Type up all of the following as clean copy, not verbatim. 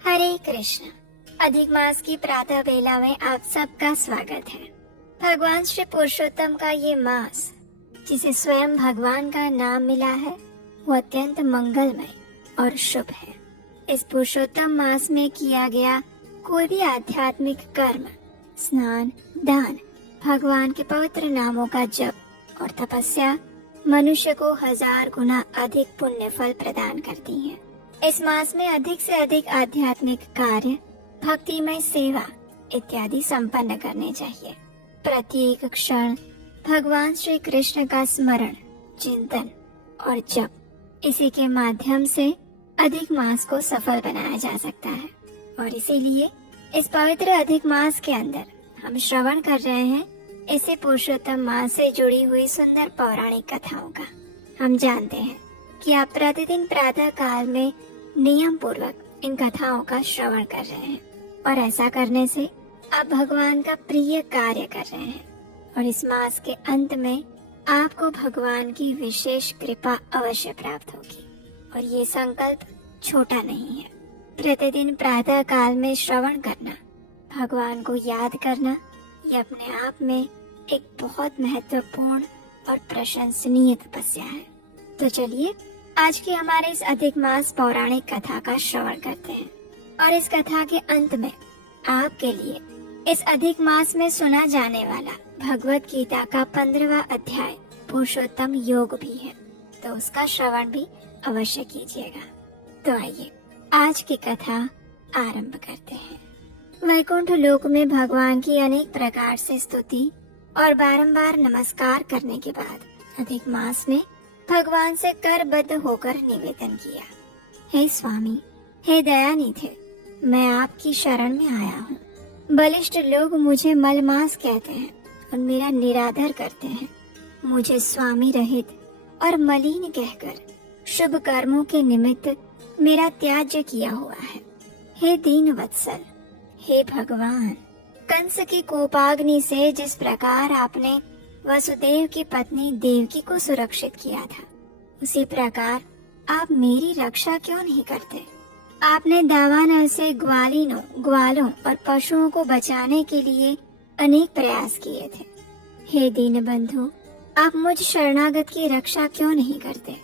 हरे कृष्ण। अधिक मास की प्रातः बेला में आप सबका स्वागत है। भगवान श्री पुरुषोत्तम का ये मास, जिसे स्वयं भगवान का नाम मिला है, वो अत्यंत मंगलमय और शुभ है। इस पुरुषोत्तम मास में किया गया कोई भी आध्यात्मिक कर्म, स्नान, दान, भगवान के पवित्र नामों का जप और तपस्या मनुष्य को 1000 गुना अधिक पुण्य फल प्रदान करती है। इस मास में अधिक से अधिक आध्यात्मिक कार्य, भक्तिमय सेवा इत्यादि संपन्न करने चाहिए। प्रत्येक क्षण भगवान श्री कृष्ण का स्मरण, चिंतन और जप, इसी के माध्यम से अधिक मास को सफल बनाया जा सकता है। और इसीलिए इस पवित्र अधिक मास के अंदर हम श्रवण कर रहे हैं इसे पुरुषोत्तम मास से जुड़ी हुई सुंदर पौराणिक कथाओं का। हम जानते हैं कि आप प्रतिदिन प्रातः काल में नियम पूर्वक इन कथाओं का श्रवण कर रहे हैं और ऐसा करने से आप भगवान का प्रिय कार्य कर रहे हैं और इस मास के अंत में आपको भगवान की विशेष कृपा अवश्य प्राप्त होगी। और ये संकल्प छोटा नहीं है। प्रतिदिन प्रातः काल में श्रवण करना, भगवान को याद करना, ये अपने आप में एक बहुत महत्वपूर्ण और प्रशंसनीय तपस्या है। तो चलिए आज की हमारे इस अधिक मास पौराणिक कथा का श्रवण करते हैं। और इस कथा के अंत में आपके लिए इस अधिक मास में सुना जाने वाला भगवत गीता का 15वां अध्याय पुरुषोत्तम योग भी है, तो उसका श्रवण भी अवश्य कीजिएगा। तो आइए आज की कथा आरंभ करते हैं। वैकुंठ लोक में भगवान की अनेक प्रकार से स्तुति और बारंबार नमस्कार करने के बाद अधिक मास ने भगवान से करबद्ध होकर निवेदन किया, हे स्वामी, हे दयानिधि, मैं आपकी शरण में आया हूँ। बलिष्ठ लोग मुझे मलमास कहते हैं और मेरा निरादर करते हैं। मुझे स्वामी रहित और मलिन कहकर शुभ कर्मों के निमित्त मेरा त्याज्य किया हुआ है। हे दीन वत्सल, हे भगवान, कंस की कोपाग्नि से जिस प्रकार आपने वसुदेव की पत्नी देवकी को सुरक्षित किया था, उसी प्रकार आप मेरी रक्षा क्यों नहीं करते? आपने दावानल से ग्वालों और पशुओं को बचाने के लिए अनेक प्रयास किए थे। हे दीन बंधु, आप मुझ शरणागत की रक्षा क्यों नहीं करते?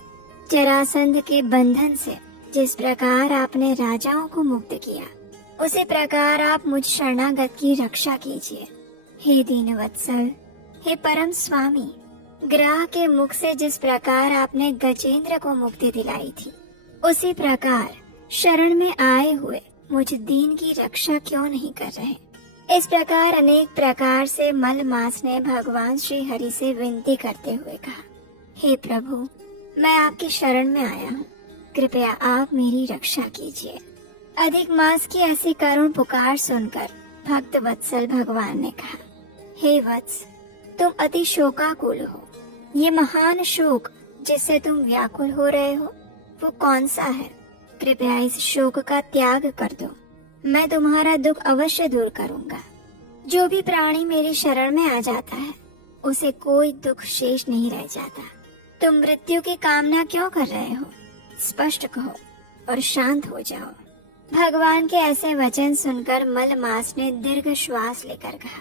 जरासंध के बंधन से जिस प्रकार आपने राजाओं को मुक्त किया, उसी प्रकार आप मुझ शरणागत की रक्षा कीजिए। हे दीन वत्सल, हे परम स्वामी, ग्राह के मुख से जिस प्रकार आपने गजेंद्र को मुक्ति दिलाई थी, उसी प्रकार शरण में आए हुए मुझ दीन की रक्षा क्यों नहीं कर रहे? इस प्रकार अनेक प्रकार से मलमास ने भगवान श्री हरि से विनती करते हुए कहा, हे प्रभु, मैं आपकी शरण में आया हूँ, कृपया आप मेरी रक्षा कीजिए। अधिक मास की ऐसी करुण पुकार सुनकर भक्त वत्सल भगवान ने कहा, हे वत्स, तुम अति शोकाकुल हो। ये महान शोक जिससे तुम व्याकुल हो रहे हो, वो कौन सा है? कृपया इस शोक का त्याग कर दो, मैं तुम्हारा दुख अवश्य दूर करूंगा। जो भी प्राणी मेरी शरण में आ जाता है, उसे कोई दुख शेष नहीं रह जाता। तुम मृत्यु की कामना क्यों कर रहे हो? स्पष्ट कहो और शांत हो जाओ। भगवान के ऐसे वचन सुनकर मलमास ने दीर्घ श्वास लेकर कहा,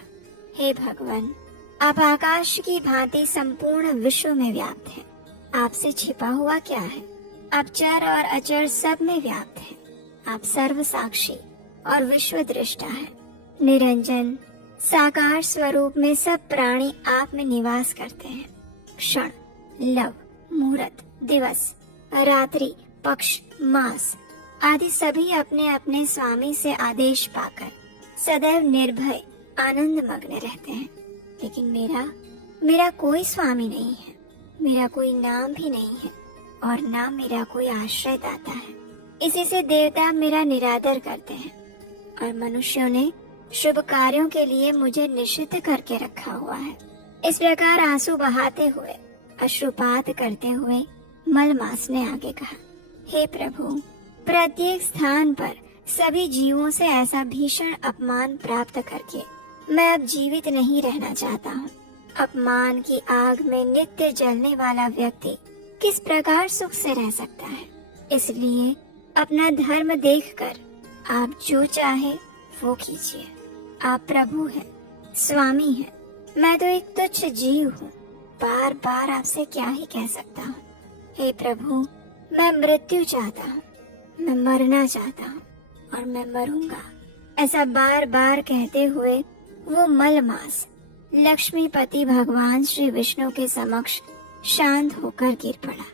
हे भगवान, आप आकाश की भांति संपूर्ण विश्व में व्याप्त हैं। आपसे छिपा हुआ क्या है? आप चर और अचर सब में व्याप्त हैं। आप सर्व साक्षी और विश्व दृष्टा हैं। निरंजन साकार स्वरूप में सब प्राणी आप में निवास करते हैं। क्षण, लव, मुहूर्त, दिवस, रात्रि, पक्ष, मास आदि सभी अपने अपने स्वामी से आदेश पाकर सदैव निर्भय आनंद मग्न रहते हैं। लेकिन मेरा कोई स्वामी नहीं है, मेरा कोई नाम भी नहीं है और ना मेरा कोई आश्रय दाता है। इसी से देवता मेरा निरादर करते हैं और मनुष्यों ने शुभ कार्यों के लिए मुझे निषिद्ध करके रखा हुआ है। इस प्रकार आंसू बहाते हुए, अश्रुपात करते हुए मलमास ने आगे कहा, हे प्रभु, प्रत्येक स्थान पर सभी जीवों से ऐसा भीषण अपमान प्राप्त करके मैं अब जीवित नहीं रहना चाहता हूँ। अपमान की आग में नित्य जलने वाला व्यक्ति किस प्रकार सुख से रह सकता है? इसलिए अपना धर्म देखकर आप जो चाहे वो कीजिए। आप प्रभु हैं, स्वामी हैं। मैं तो एक तुच्छ जीव हूँ, बार बार आपसे क्या ही कह सकता हूँ। हे प्रभु, मैं मृत्यु चाहता हूँ, मैं मरना चाहता हूँ और मैं मरूंगा। ऐसा बार बार कहते हुए वो मलमास लक्ष्मीपति भगवान श्री विष्णु के समक्ष शांत होकर गिर पड़ा।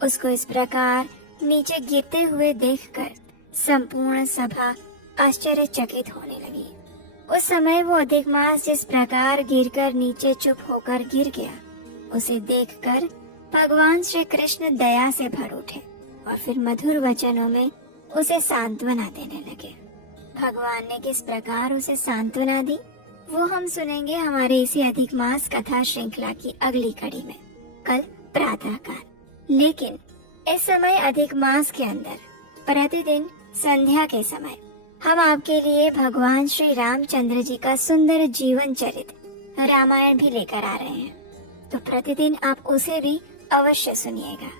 उसको इस प्रकार नीचे गिरते हुए देखकर संपूर्ण सभा आश्चर्यचकित होने लगी। उस समय वो अधिकमास जिस प्रकार गिरकर नीचे चुप होकर गिर गया, उसे देखकर भगवान श्री कृष्ण दया से भर उठे और फिर मधुर वचनों में उसे सांत्वना देने लगे। भगवान ने किस प्रकार उसे सांत्वना दी वो हम सुनेंगे हमारे इसी अधिक मास कथा श्रृंखला की अगली कड़ी में, कल प्रातःकाल। लेकिन इस समय अधिक मास के अंदर प्रतिदिन संध्या के समय हम आपके लिए भगवान श्री रामचंद्र जी का सुंदर जीवन चरित्र रामायण भी लेकर आ रहे हैं, तो प्रतिदिन आप उसे भी अवश्य सुनिएगा।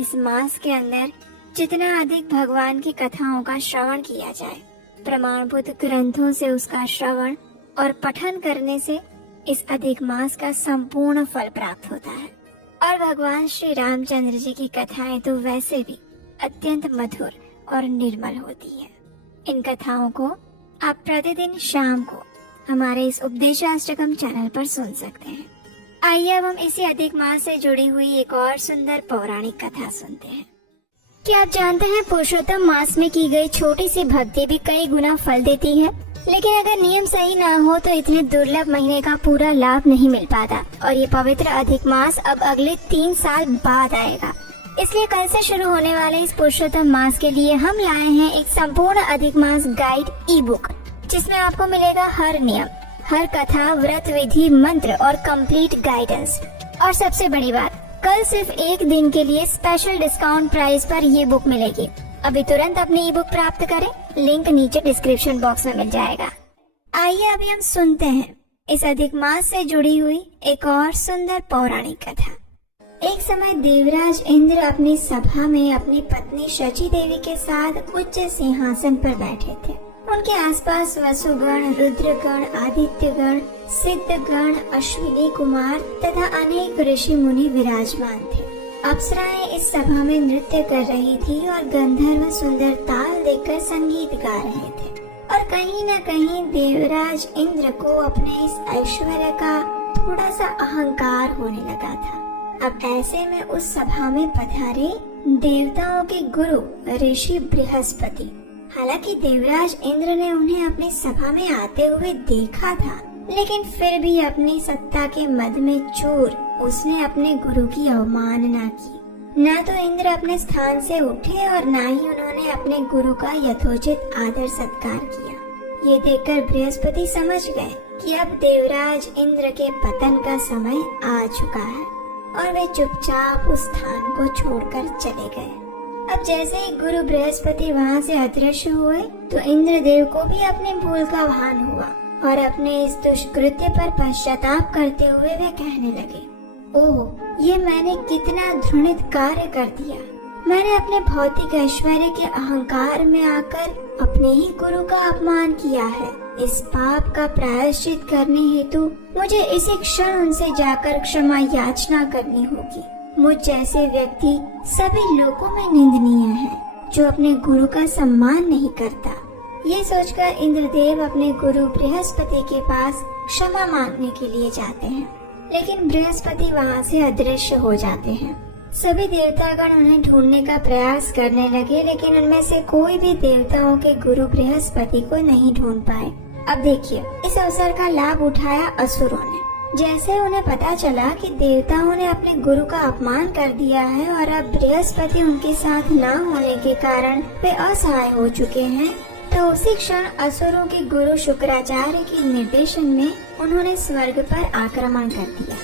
इस मास के अंदर जितना अधिक भगवान की कथाओं का श्रवण किया जाए, प्रमाणभूत ग्रंथों से उसका श्रवण और पठन करने से इस अधिक मास का संपूर्ण फल प्राप्त होता है। और भगवान श्री रामचंद्र जी की कथाएं तो वैसे भी अत्यंत मधुर और निर्मल होती है। इन कथाओं को आप प्रतिदिन शाम को हमारे इस उपदेशाष्टकम चैनल पर सुन सकते हैं। आइए अब हम इसी अधिक मास से जुड़ी हुई एक और सुंदर पौराणिक कथा सुनते हैं। क्या आप जानते हैं पुरुषोत्तम मास में की गई छोटी सी भक्ति भी कई गुना फल देती है, लेकिन अगर नियम सही ना हो तो इतने दुर्लभ महीने का पूरा लाभ नहीं मिल पाता। और ये पवित्र अधिक मास अब अगले 3 साल बाद आएगा। इसलिए कल से शुरू होने वाले इस पुरुषोत्तम मास के लिए हम लाए हैं एक संपूर्ण अधिक मास गाइड ई बुक, जिसमें आपको मिलेगा हर नियम, हर कथा, व्रत विधि, मंत्र और कंप्लीट गाइडेंस। और सबसे बड़ी बात, कल सिर्फ एक दिन के लिए स्पेशल डिस्काउंट प्राइस पर ये बुक मिलेगी। अभी तुरंत अपनी ई बुक प्राप्त करें, लिंक नीचे डिस्क्रिप्शन बॉक्स में मिल जाएगा। आइए अभी हम सुनते हैं इस अधिक मास से जुड़ी हुई एक और सुंदर पौराणिक कथा। एक समय देवराज इंद्र अपनी सभा में अपनी पत्नी शची देवी के साथ उच्च सिंहासन पर बैठे थे। उनके आसपास वसुगण, रुद्रगण, आदित्यगण, सिद्धगण, अश्विनी कुमार तथा अनेक ऋषि मुनि विराजमान थे। अप्सराएं इस सभा में नृत्य कर रही थी और गंधर्व सुंदर ताल देकर संगीत गा रहे थे। और कहीं न कहीं देवराज इंद्र को अपने इस ऐश्वर्य का थोड़ा सा अहंकार होने लगा था। अब ऐसे में उस सभा में पधारे देवताओं के गुरु ऋषि बृहस्पति। हालांकि देवराज इंद्र ने उन्हें अपनी सभा में आते हुए देखा था, लेकिन फिर भी अपनी सत्ता के मद में चूर उसने अपने गुरु की अवमानना की। न तो इंद्र अपने स्थान से उठे और न ही उन्होंने अपने गुरु का यथोचित आदर सत्कार किया। ये देखकर बृहस्पति समझ गए कि अब देवराज इंद्र के पतन का समय आ चुका है और वे चुपचाप उस स्थान को छोड़कर चले गए। अब जैसे ही गुरु बृहस्पति वहाँ से अदृश्य हुए तो इंद्रदेव को भी अपने भूल का भान हुआ और अपने इस दुष्कृत्य पर पश्चाताप करते हुए वे कहने लगे, ओह, ये मैंने कितना घृणित कार्य कर दिया। मैंने अपने भौतिक ऐश्वर्य के अहंकार में आकर अपने ही गुरु का अपमान किया है। इस पाप का प्रायश्चित करने हेतु मुझे इसी क्षण उनसे जाकर क्षमा याचना करनी होगी। मुझ जैसे व्यक्ति सभी लोगों में निंदनीय है, जो अपने गुरु का सम्मान नहीं करता। ये सोचकर इंद्रदेव अपने गुरु बृहस्पति के पास क्षमा मांगने के लिए जाते हैं, लेकिन बृहस्पति वहाँ से अदृश्य हो जाते हैं। सभी देवतागण उन्हें ढूंढने का प्रयास करने लगे, लेकिन उनमें से कोई भी देवताओं के गुरु बृहस्पति को नहीं ढूंढ पाए। अब देखिए, इस अवसर का लाभ उठाया असुरों ने। जैसे उन्हें पता चला कि देवताओं ने अपने गुरु का अपमान कर दिया है और अब बृहस्पति उनके साथ न होने के कारण वे असहाय हो चुके हैं, तो उसी क्षण असुरों के गुरु शुक्राचार्य के निर्देशन में उन्होंने स्वर्ग पर आक्रमण कर दिया।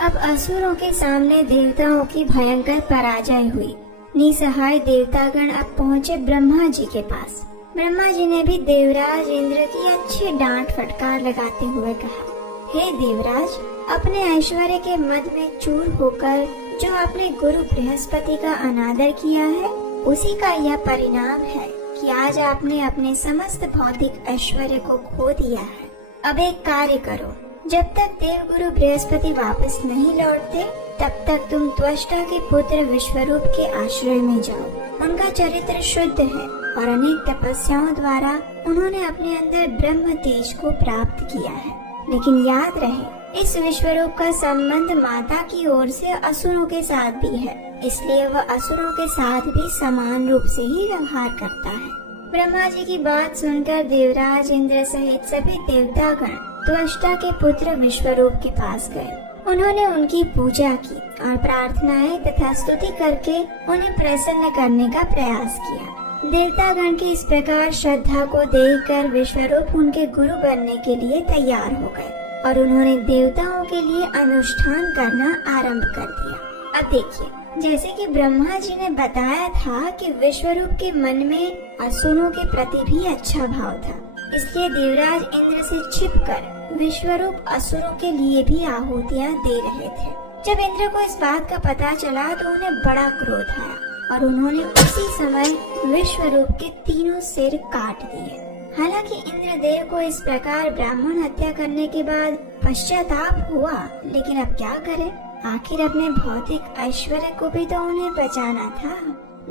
अब असुरों के सामने देवताओं की भयंकर पराजय हुई। निसहाय देवतागण अब पहुँचे ब्रह्मा जी के पास। ब्रह्मा जी ने भी देवराज इंद्र की अच्छी डांट फटकार लगाते हुए कहा, हे देवराज, अपने ऐश्वर्य के मद में चूर होकर जो आपने गुरु बृहस्पति का अनादर किया है, उसी का यह परिणाम है कि कि आज आपने अपने समस्त भौतिक ऐश्वर्य को खो दिया है। अब एक कार्य करो, जब तक देवगुरु बृहस्पति वापस नहीं लौटते तब तक तुम त्वष्टा के पुत्र विश्वरूप के आश्रय में जाओ। उनका चरित्र शुद्ध है और अनेक तपस्याओं द्वारा उन्होंने अपने अंदर ब्रह्म तेज को प्राप्त किया है। लेकिन याद रहे, इस विश्वरूप का संबंध माता की ओर से असुरों के साथ भी है, इसलिए वह असुरों के साथ भी समान रूप से ही व्यवहार करता है। ब्रह्मा जी की बात सुनकर देवराज इंद्र सहित सभी देवतागण त्वष्टा के पुत्र विश्वरूप के पास गए। उन्होंने उनकी पूजा की और प्रार्थनाएं तथा स्तुति करके उन्हें प्रसन्न करने का प्रयास किया। देवतागण की इस प्रकार श्रद्धा को देखकर विश्वरूप उनके गुरु बनने के लिए तैयार हो गए और उन्होंने देवताओं के लिए अनुष्ठान करना आरंभ कर दिया। अब देखिए, जैसे कि ब्रह्मा जी ने बताया था कि विश्वरूप के मन में असुरों के प्रति भी अच्छा भाव था, इसलिए देवराज इंद्र से छिपकर विश्वरूप असुरों के लिए भी आहुतियां दे रहे थे। जब इंद्र को इस बात का पता चला तो उन्हें बड़ा क्रोध आया और उन्होंने उसी समय विश्वरूप के तीनों सिर काट दिए। हालांकि इंद्रदेव को इस प्रकार ब्राह्मण हत्या करने के बाद पश्चाताप हुआ, लेकिन अब क्या करें, आखिर अपने भौतिक ऐश्वर्य को भी तो उन्हें बचाना था।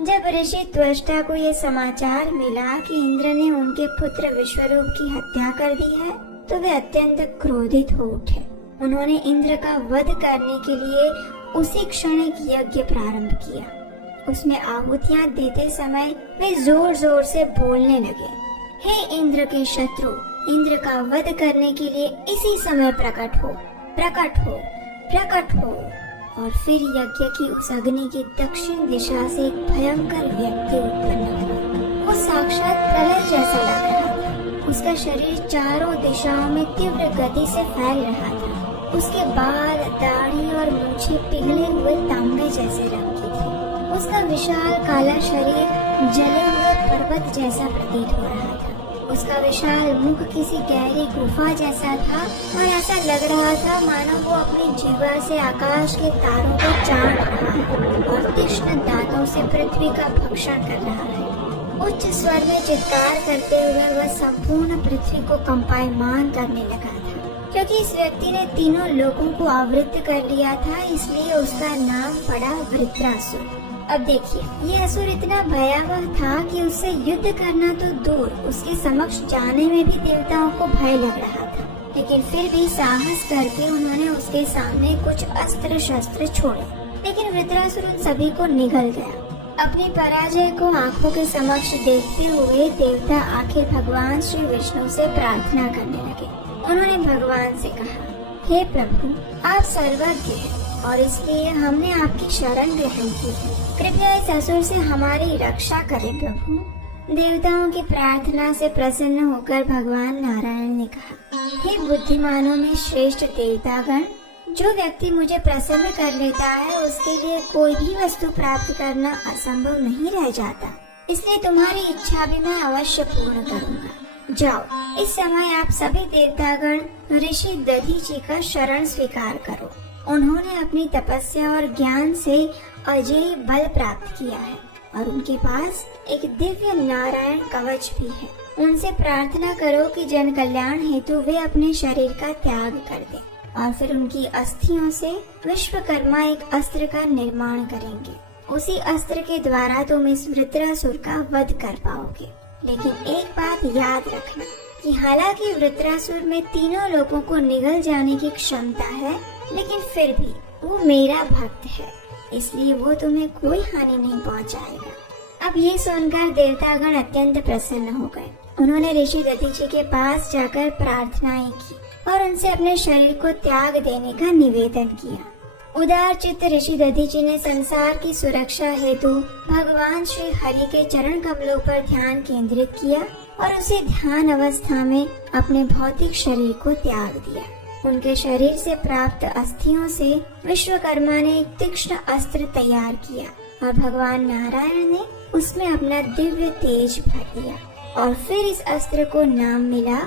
जब ऋषि त्वष्टा को ये समाचार मिला कि इंद्र ने उनके पुत्र विश्वरूप की हत्या कर दी है तो वे अत्यंत क्रोधित हो उठे। उन्होंने इंद्र का वध करने के लिए उसी क्षण एक यज्ञ प्रारंभ किया। उसमें आहुतियां देते समय वे जोर जोर से बोलने लगे, हे इंद्र के शत्रु, इंद्र का वध करने के लिए इसी समय प्रकट हो, प्रकट हो, प्रकट हो। और फिर यज्ञ की उस अग्नि की दक्षिण दिशा से एक भयंकर व्यक्ति उत्पन्न हुआ। वो साक्षात प्रलय जैसा लग रहा था। उसका शरीर चारों दिशाओं में तीव्र गति से फैल रहा था। उसके बाल, दाढ़ी और मूछें पिघले हुए तांबे जैसे रंग की थी। उसका विशाल काला शरीर जले हुए पर्वत जैसा प्रतीत हो रहा था। उसका विशाल मुख किसी गहरी गुफा जैसा था और ऐसा लग रहा था मानो वो अपनी जीवा से आकाश के तारों को चाट रहा है और तीक्ष्ण दांतों से पृथ्वी का भक्षण कर रहा है। उच्च स्वर में चित्कार करते हुए वह संपूर्ण पृथ्वी को कंपायमान करने लगा था। क्योंकि इस व्यक्ति ने तीनों लोगों को आवृत्त कर लिया था, इसलिए उसका नाम पड़ा वृत्रासुर। अब देखिए, ये असुर इतना भयावह था कि उससे युद्ध करना तो दूर, उसके समक्ष जाने में भी देवताओं को भय लग रहा था। लेकिन फिर भी साहस करके उन्होंने उसके सामने कुछ अस्त्र शस्त्र छोड़े, लेकिन वृत्रासुर उन सभी को निगल गया। अपनी पराजय को आंखों के समक्ष देखते हुए देवता आखिर भगवान श्री विष्णु से प्रार्थना करने लगे। उन्होंने भगवान से कहा, हे प्रभु, आप सर्वज्ञ हैं और इसलिए हमने आपकी शरण ग्रहण की है। कृपया इस असुर से हमारी रक्षा करें प्रभु। देवताओं की प्रार्थना से प्रसन्न होकर भगवान नारायण ने कहा, हे बुद्धिमानों में श्रेष्ठ देवतागण, जो व्यक्ति मुझे प्रसन्न कर लेता है उसके लिए कोई भी वस्तु प्राप्त करना असंभव नहीं रह जाता। इसलिए तुम्हारी इच्छा भी मैं अवश्य पूर्ण करूँगा। जाओ, इस समय आप सभी देवतागण ऋषि दधीचि का शरण स्वीकार करो। उन्होंने अपनी तपस्या और ज्ञान से अजेय बल प्राप्त किया है और उनके पास एक दिव्य नारायण कवच भी है। उनसे प्रार्थना करो कि जन कल्याण हेतु वे अपने शरीर का त्याग कर दें और फिर उनकी अस्थियों से विश्वकर्मा एक अस्त्र का निर्माण करेंगे। उसी अस्त्र के द्वारा तुम इस वृत्रासुर का वध कर पाओगे। लेकिन एक बात याद रखना कि हालांकि वृत्रासुर में तीनों लोगों को निगल जाने की क्षमता है, लेकिन फिर भी वो मेरा भक्त है, इसलिए वो तुम्हें कोई हानि नहीं पहुंचाएगा। अब ये सुनकर देवतागण अत्यंत प्रसन्न हो गए। उन्होंने ऋषि दधीचि के पास जाकर प्रार्थनाएं की और उनसे अपने शरीर को त्याग देने का निवेदन किया। उदार चित्त ऋषि दधीचि ने संसार की सुरक्षा हेतु भगवान श्री हरि के चरण कमलों पर ध्यान केंद्रित किया और उसी ध्यान अवस्था में अपने भौतिक शरीर को त्याग दिया। उनके शरीर से प्राप्त अस्थियों से विश्वकर्मा ने एक तीक्ष्ण अस्त्र तैयार किया और भगवान नारायण ने उसमें अपना दिव्य तेज भर दिया और फिर इस अस्त्र को नाम मिला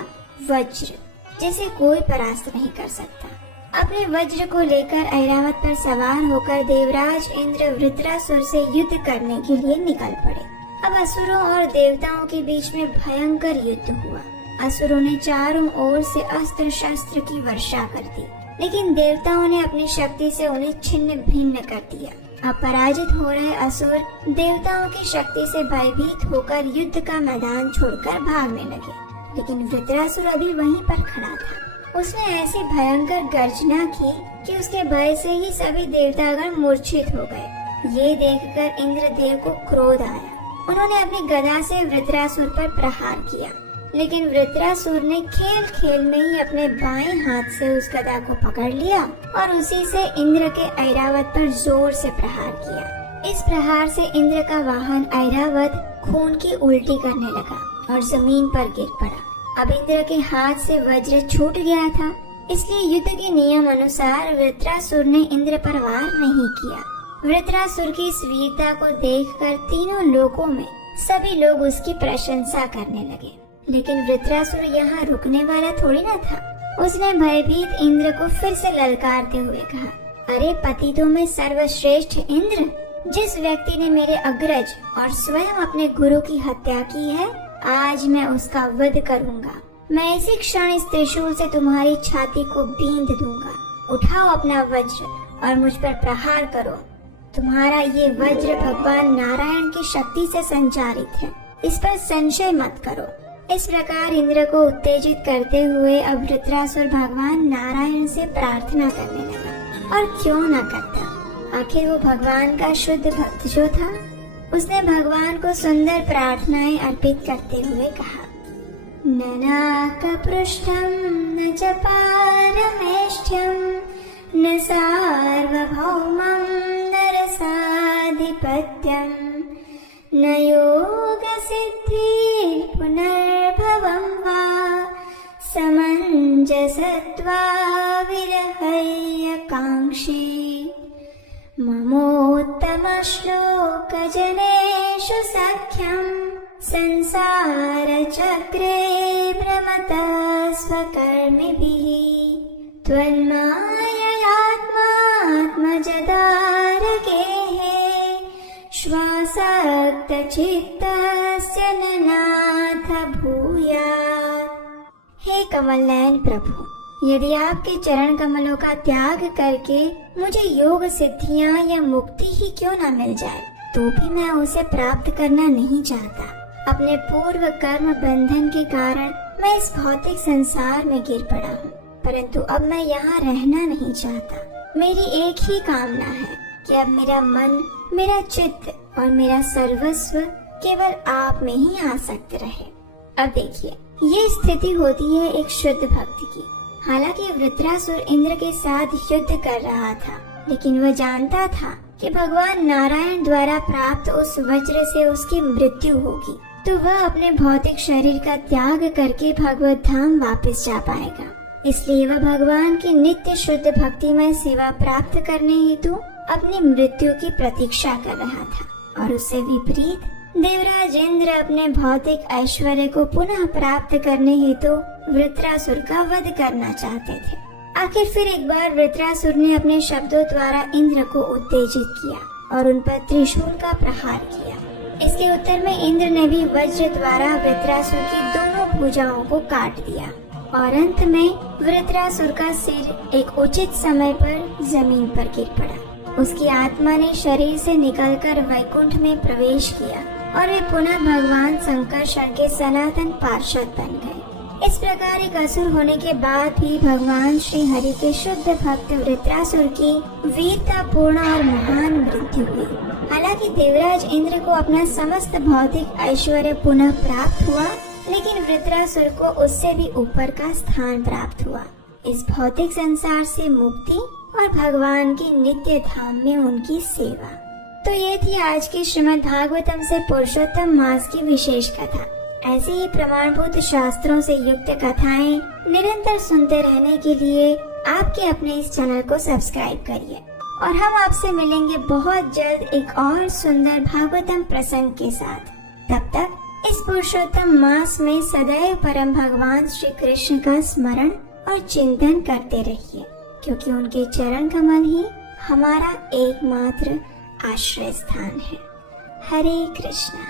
वज्र, जिसे कोई परास्त नहीं कर सकता। अपने वज्र को लेकर ऐरावत पर सवार होकर देवराज इंद्र वृत्रासुर से युद्ध करने के लिए निकल पड़े। अब असुरों और देवताओं के बीच में भयंकर युद्ध हुआ। असुरों ने चारों ओर से अस्त्र शस्त्र की वर्षा कर दी, लेकिन देवताओं ने अपनी शक्ति से उन्हें छिन्न भिन्न कर दिया। अब पराजित हो रहे असुर देवताओं की शक्ति से भयभीत होकर युद्ध का मैदान छोड़कर भागने लगे, लेकिन वृत्रासुर अभी वहीं पर खड़ा था। उसने ऐसी भयंकर गर्जना की कि उसके भय से ही सभी देवतागण मूर्छित हो गए। ये देखकर इंद्रदेव को क्रोध आया। उन्होंने अपनी गदा से वृत्रासुर पर प्रहार किया, लेकिन वृत्रासुर ने खेल खेल में ही अपने बाएं हाथ से उस गदा को पकड़ लिया और उसी से इंद्र के ऐरावत पर जोर से प्रहार किया। इस प्रहार से इंद्र का वाहन ऐरावत खून की उल्टी करने लगा और जमीन पर गिर पड़ा। अब इंद्र के हाथ से वज्र छूट गया था, इसलिए युद्ध के नियम अनुसार वृत्रासुर ने इंद्र पर वार नहीं किया। वृत्रासुर की इस वीरता को देखकर तीनों लोकों में सभी लोग उसकी प्रशंसा करने लगे, लेकिन वृत्रासुर यहाँ रुकने वाला थोड़ी ना था। उसने भयभीत इंद्र को फिर से ललकारते हुए कहा, अरे पतितों में सर्वश्रेष्ठ इंद्र, जिस व्यक्ति ने मेरे अग्रज और स्वयं अपने गुरु की हत्या की है, आज मैं उसका वध करूंगा। मैं इसी क्षण इस त्रिशूल से तुम्हारी छाती को बींध दूंगा। उठाओ अपना वज्र और मुझ पर प्रहार करो। तुम्हारा ये वज्र भगवान नारायण की शक्ति से संचालित है, इस पर संशय मत करो। इस प्रकार इंद्र को उत्तेजित करते हुए अब वृत्रासुर भगवान नारायण से प्रार्थना करने लगा। और क्यों न करता, आखिर वो भगवान का शुद्ध भक्त जो था। उसने भगवान को सुंदर प्रार्थनाएं अर्पित करते हुए कहा, न नाकपृष्ठं न च पारमेष्ठ्यं न सार्वभौमं न रसाधिपत्यं न योग सिद्धि पुनर्भवं वा समञ्जसत्वा विरहय्य कांक्षी ममोत्तम श्लोक जनेषु सख्यं संसार चक्रे भ्रमतः स्वकर्मिभिः त्वन्माययात्मात्मजदारगेः श्वासक्त चित्तस्य न नाथ भूयात्। हे कमल नयन प्रभु, यदि आपके चरण कमलों का त्याग करके मुझे योग सिद्धियां या मुक्ति ही क्यों न मिल जाए, तो भी मैं उसे प्राप्त करना नहीं चाहता। अपने पूर्व कर्म बंधन के कारण मैं इस भौतिक संसार में गिर पड़ा हूँ, परंतु अब मैं यहाँ रहना नहीं चाहता। मेरी एक ही कामना है कि अब मेरा मन, मेरा चित्त और मेरा सर्वस्व केवल आप में ही आसक्त रहे। अब देखिए, ये स्थिति होती है एक शुद्ध भक्त की। हालांकि वृत्रासुर इंद्र के साथ युद्ध कर रहा था, लेकिन वह जानता था कि भगवान नारायण द्वारा प्राप्त उस वज्र से उसकी मृत्यु होगी, तो वह अपने भौतिक शरीर का त्याग करके भगवत धाम वापस जा पाएगा। इसलिए वह भगवान की नित्य शुद्ध भक्तिमय सेवा प्राप्त करने हेतु अपनी मृत्यु की प्रतीक्षा कर रहा था। और उससे विपरीत देवराज इंद्र अपने भौतिक ऐश्वर्य को पुनः प्राप्त करने हेतु वृत्रासुर का वध करना चाहते थे। आखिर फिर एक बार वृत्रासुर ने अपने शब्दों द्वारा इंद्र को उत्तेजित किया और उन पर त्रिशूल का प्रहार किया। इसके उत्तर में इंद्र ने भी वज्र द्वारा वृत्रासुर की दोनों भुजाओं को काट दिया और अंत में वृत्रासुर का सिर एक उचित समय पर जमीन पर गिर पड़ा। उसकी आत्मा ने शरीर से निकलकर वैकुंठ में प्रवेश किया और वे पुनः भगवान संकर्षण के सनातन पार्षद बन गए। इस प्रकार एक असुर होने के बाद भी भगवान श्री हरि के शुद्ध भक्त वृत्रासुर की वीरता पूर्ण और महान मृत्यु हुई। हालांकि देवराज इंद्र को अपना समस्त भौतिक ऐश्वर्य पुनः प्राप्त हुआ, लेकिन वृत्रासुर को उससे भी ऊपर का स्थान प्राप्त हुआ, इस भौतिक संसार से मुक्ति और भगवान की नित्य धाम में उनकी सेवा। तो ये थी आज की श्रीमद् भागवतम से पुरुषोत्तम मास की विशेष कथा। ऐसे ही प्रमाणभूत शास्त्रों से युक्त कथाएं निरंतर सुनते रहने के लिए आपके अपने इस चैनल को सब्सक्राइब करिए और हम आपसे मिलेंगे बहुत जल्द एक और सुंदर भागवतम प्रसंग के साथ। तब तक इस पुरुषोत्तम मास में सदैव परम भगवान श्री कृष्ण का स्मरण और चिंतन करते रहिए, क्योंकि उनके चरण कमल ही हमारा एकमात्र आश्रय स्थान है। हरे कृष्णा।